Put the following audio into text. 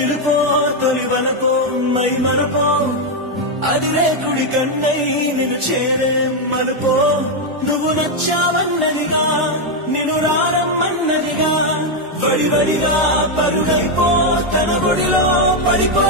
పిలుపో తొలి వలపో మై మనపో అదిరే గుడి కన్నై నిన్ను చేరే మలుపో నువ్వు నచ్చావన్నదిగా నిన్ను రారమ్మన్నదిగా వడివడిగా పరుగైపో తన ఒడిలో పడిపో